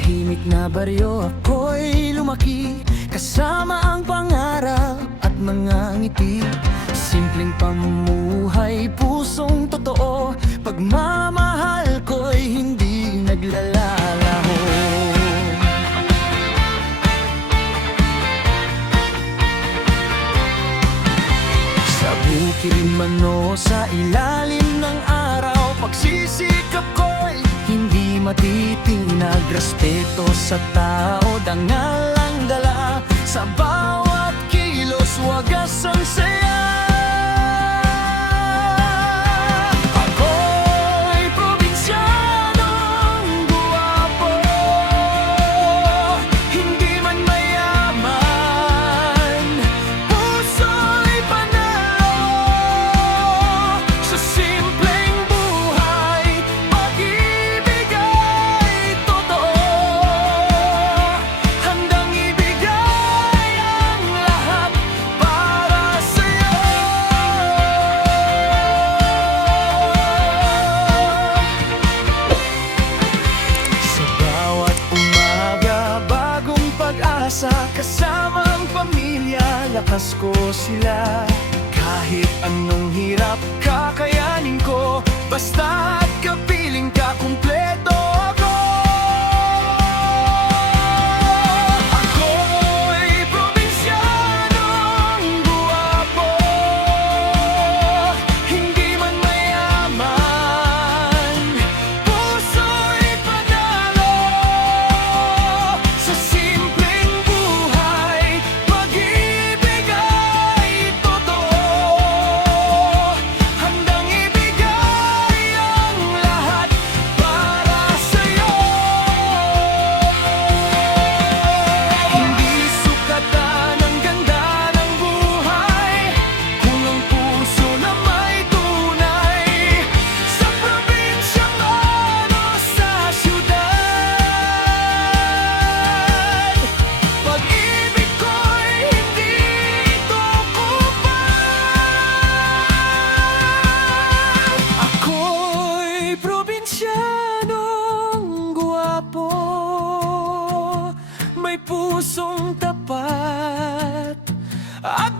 tahimik na baryo ako'y lumaki, kasama ang pangarap at mga ngiti. Simpleng pamumuhay, pusong totoo, pagmamahal ko'y hindi naglalalaho. Sa bukid man o sa ilalim ng araw, pagsisikap ko'y hindi matitinag. Respeto sa tao, dangal ang dala, sa bawat kilos, wagas ang saya. Ako'y probinsyanong guwapo, hindi man mayaman, puso'y panalo. Sa simpleng buhay, pag-ibig ay totoo, handang ibigay ang lahat para sa'yo. Sa bawat umaga, bagong pag-asa, kasama ang pamilya, lakas ko sila. Kahit anong hirap, kakayanin ko, basta't kapiling ka, kumpleto ako. Ako'y probinsyanong guwapo, hindi man mayaman, puso'y panalo. Sa simpleng buhay, pag-ibig ay totoo, handang ibigay ang lahat para sa'yo. Hindi sukatan ang ganda ng buhay kung ang puso na may tunay. Sa probinsya man o sa syudad, pag-ibig ko'y hindi ito kupad. Ako'y probinsyanong guwapo, may pusong tapat at